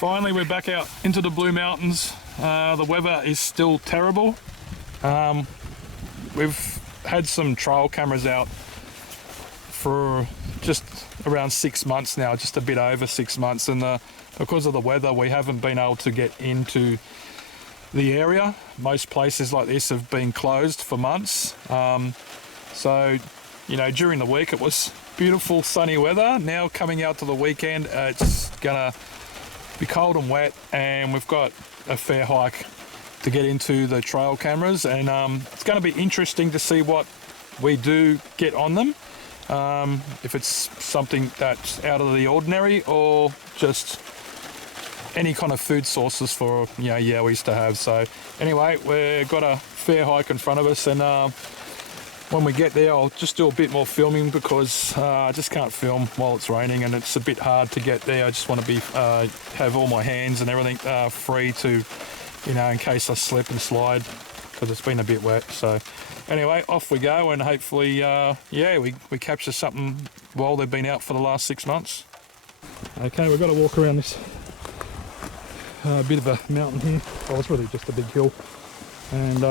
Finally, we're back out into the Blue Mountains. The weather is still terrible. We've had some trail cameras out for just around 6 months now, just a bit over 6 months, and because of the weather we haven't been able to get into the area. Most places like this have been closed for months. So, you know, during the week it was beautiful sunny weather. Now coming out to the weekend, it's gonna be cold and wet, and we've got a fair hike to get into the trail cameras, and it's going to be interesting to see what we do get on them, if it's something that's out of the ordinary or just any kind of food sources for, you know, yowies to have. So anyway, we've got a fair hike in front of us, and when we get there I'll just do a bit more filming, because I just can't film while it's raining and it's a bit hard to get there. I just want to be have all my hands and everything free to, you know, in case I slip and slide, because it's been a bit wet. So anyway, off we go, and hopefully yeah, we capture something while they've been out for the last 6 months. Okay, we've got to walk around this bit of a mountain here. Well, it's really just a big hill, and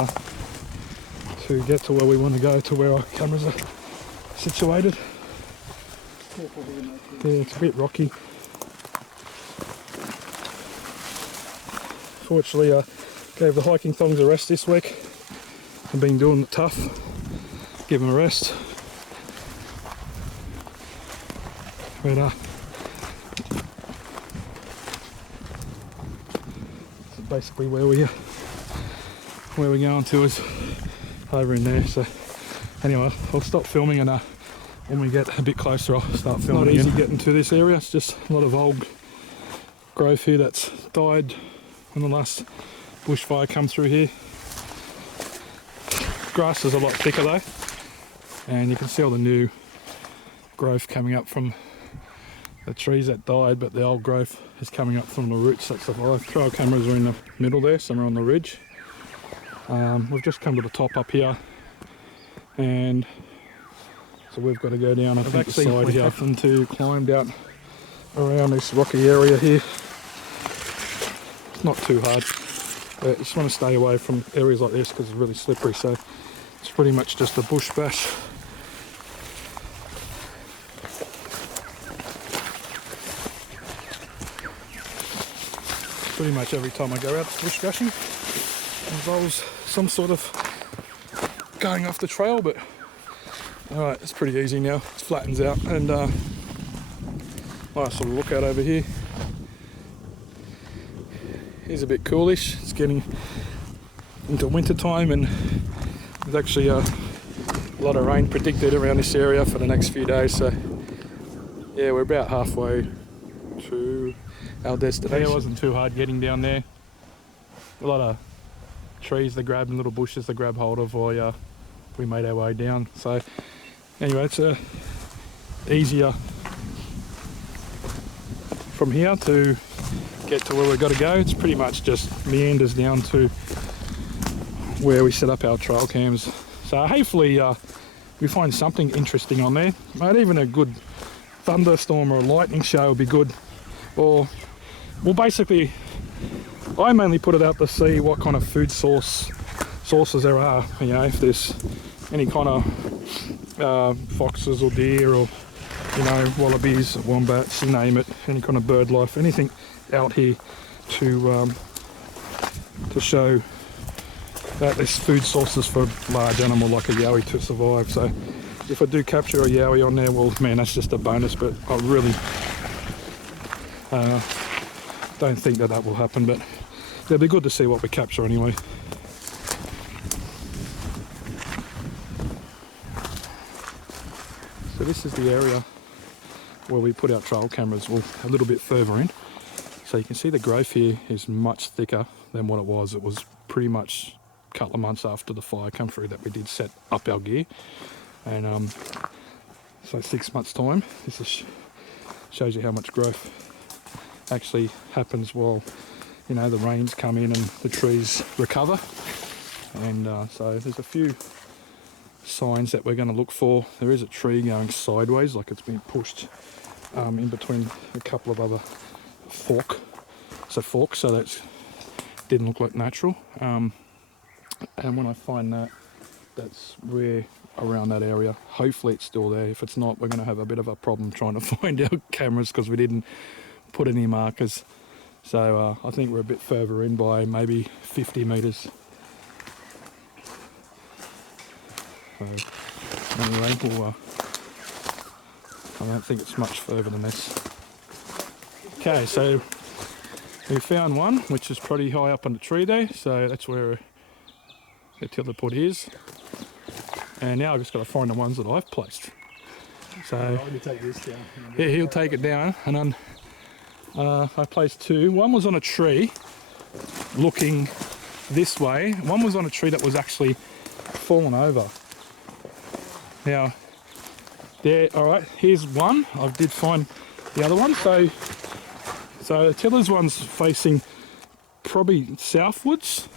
to get to where we want to go, to where our cameras are situated. Yeah, it's a bit rocky. Fortunately, I gave the hiking thongs a rest this week. I've been doing it tough. Give them a rest. But so basically where we're going to is over in there. So anyway, I'll stop filming, and when we get a bit closer I'll start filming. Not easy getting to this area. It's just a lot of old growth here that's died when the last bushfire come through here. Grass is a lot thicker though, and you can see all the new growth coming up from the trees that died, but the old growth is coming up from the roots that survived. Trail cameras are in the middle there, some are on the ridge. We've just come to the top up here, and so we've got to go down, I think, the side here, and to climb down around this rocky area here. It's not too hard, but you just want to stay away from areas like this because it's really slippery. So it's pretty much just a bush bash. Pretty much every time I go out bush bashing involves some sort of going off the trail, but alright, it's pretty easy now. It flattens out, and nice little lookout over here. It's a bit coolish. It's getting into winter time, and there's actually a lot of rain predicted around this area for the next few days. So yeah, we're about halfway to our destination. It wasn't too hard getting down there. A lot of trees to grab and little bushes to grab hold of while we made our way down. So anyway, it's easier from here to get to where we've got to go. It's pretty much just meanders down to where we set up our trail cams. So hopefully we find something interesting on there. Maybe even a good thunderstorm or a lightning show would be good. Or, well, basically I mainly put it out to see what kind of food sources there are. You know, if there's any kind of foxes or deer, or, you know, wallabies, wombats, you name it, any kind of bird life, anything out here to show that there's food sources for a large animal like a yowie to survive. So if I do capture a yowie on there, well, man, that's just a bonus, but I really don't think that will happen, but it'll be good to see what we capture anyway. So this is the area where we put our trail cameras, well, a little bit further in. So you can see the growth here is much thicker than what it was. It was pretty much a couple of months after the fire come through that we did set up our gear. And so 6 months time, this is, shows you how much growth actually happens while, you know, the rains come in and the trees recover. And so there's a few signs that we're going to look for. There is a tree going sideways, like it's been pushed in between a couple of other fork it's a fork, so that didn't look like natural. And when I find that, that's where around that area. Hopefully it's still there. If it's not, we're going to have a bit of a problem trying to find our cameras because we didn't put any markers. So I think we're a bit further in by maybe 50 metres. So anyway, I don't think it's much further than this. Okay, so we found one which is pretty high up on the tree there, so that's where the tiller put is. And now I've just got to find the ones that I've placed. So let me take this down. yeah, he'll take it down, and then I placed two. One was on a tree looking this way. One was on a tree that was actually fallen over. Now, there, all right, here's one. I did find the other one. So the tiller's one's facing probably southwards,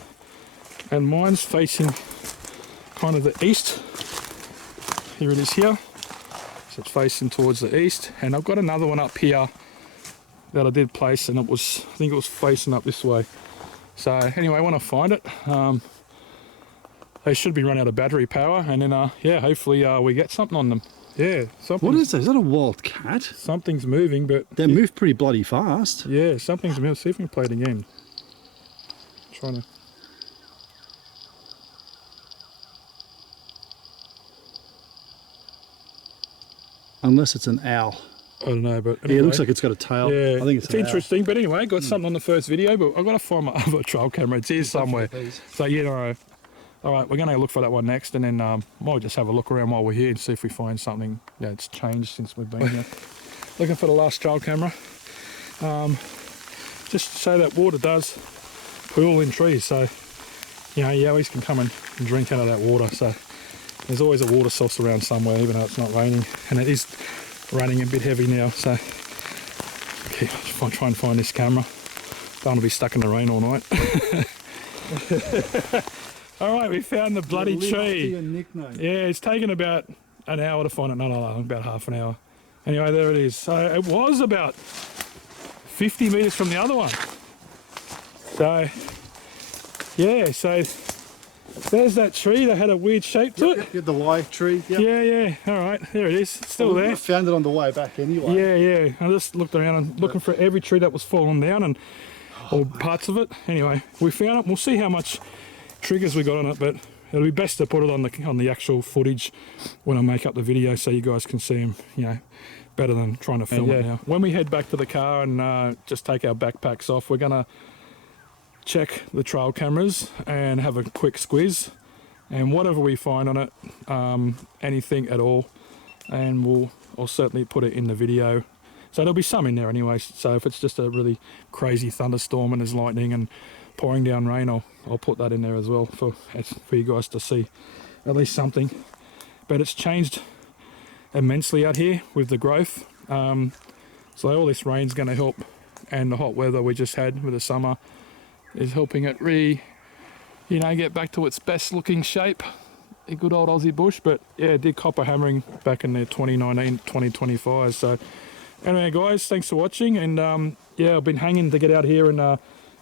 and mine's facing kind of the east. Here it is here. So it's facing towards the east, and I've got another one up here that I did place, and I think it was facing up this way. So anyway, when I find it, they should be running out of battery power, and then yeah, hopefully we get something on them. Yeah, something. What is that? Is that a wild cat? Something's moving, but They move pretty bloody fast. yeah, something's moving. See if we can play it again. Trying to. Unless it's an owl. I don't know, but Yeah, it looks like it's got a tail. yeah, I think it's an interesting. But anyway, got something on the first video, but I've got to find my other trail camera. It's here somewhere. So you know, all right, we're going to look for that one next, and then might just have a look around while we're here and see if we find something that's changed since we've been here. Looking for the last trail camera. Just so that water does pool in trees, so you know, yowies can come and drink out of that water. So there's always a water source around somewhere, even though it's not raining, and it is raining a bit heavy now. So okay, I'll try and find this camera. Don't want to be stuck in the rain all night. All right, we found the bloody tree. Yeah, it's taken about an hour to find it. No, about half an hour. Anyway, there it is. So it was about 50 metres from the other one. So yeah, so there's that tree that had a weird shape to it. The Y tree. Yep. Yeah. All right, there it is. It's still there. I found it on the way back anyway. Yeah. I just looked around and looking for every tree that was fallen down and or parts of it. Anyway, we found it. We'll see how much triggers we got on it, but it'll be best to put it on the actual footage when I make up the video, so you guys can see them, you know, better than trying to film it now. When we head back to the car and just take our backpacks off, we're gonna check the trail cameras and have a quick squiz, and whatever we find on it, anything at all, and I'll certainly put it in the video. So there'll be some in there anyway, so if it's just a really crazy thunderstorm and there's lightning and pouring down rain, I'll put that in there as well for you guys to see at least something. But it's changed immensely out here with the growth, so all this rain's going to help, and the hot weather we just had with the summer is helping it really, you know, get back to its best looking shape. A good old Aussie bush. But yeah, it did copper hammering back in the 2019 2025. So anyway guys, thanks for watching, and yeah, I've been hanging to get out here and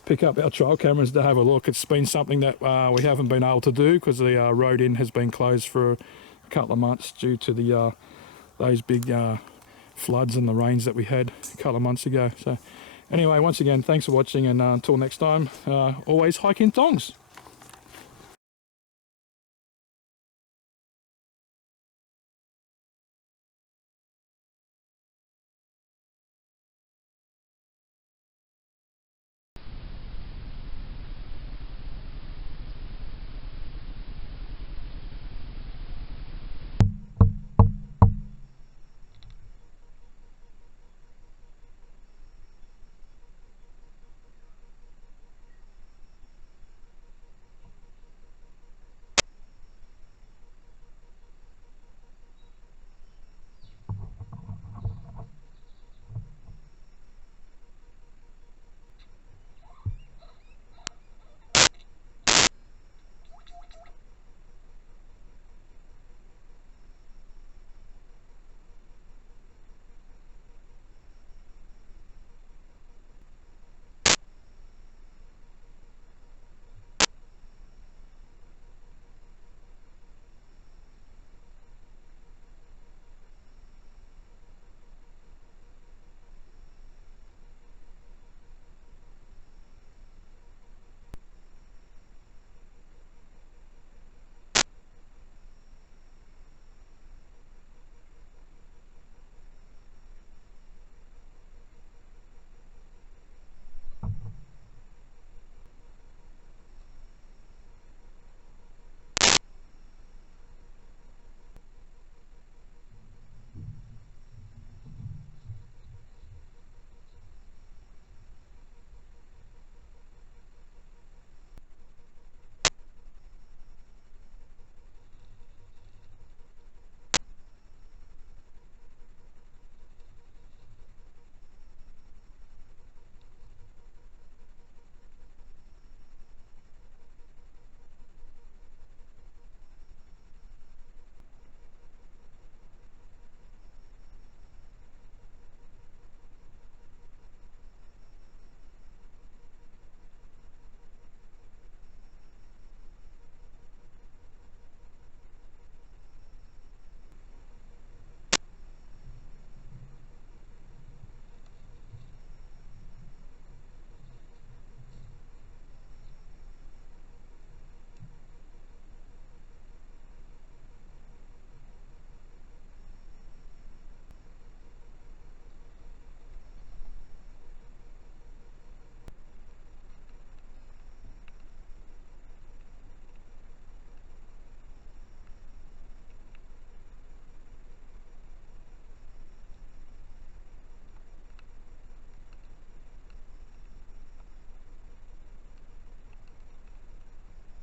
pick up our trail cameras to have a look. It's been something that we haven't been able to do because the road in has been closed for a couple of months due to the those big floods and the rains that we had a couple of months ago. So anyway, once again, thanks for watching, and until next time, always hike in thongs.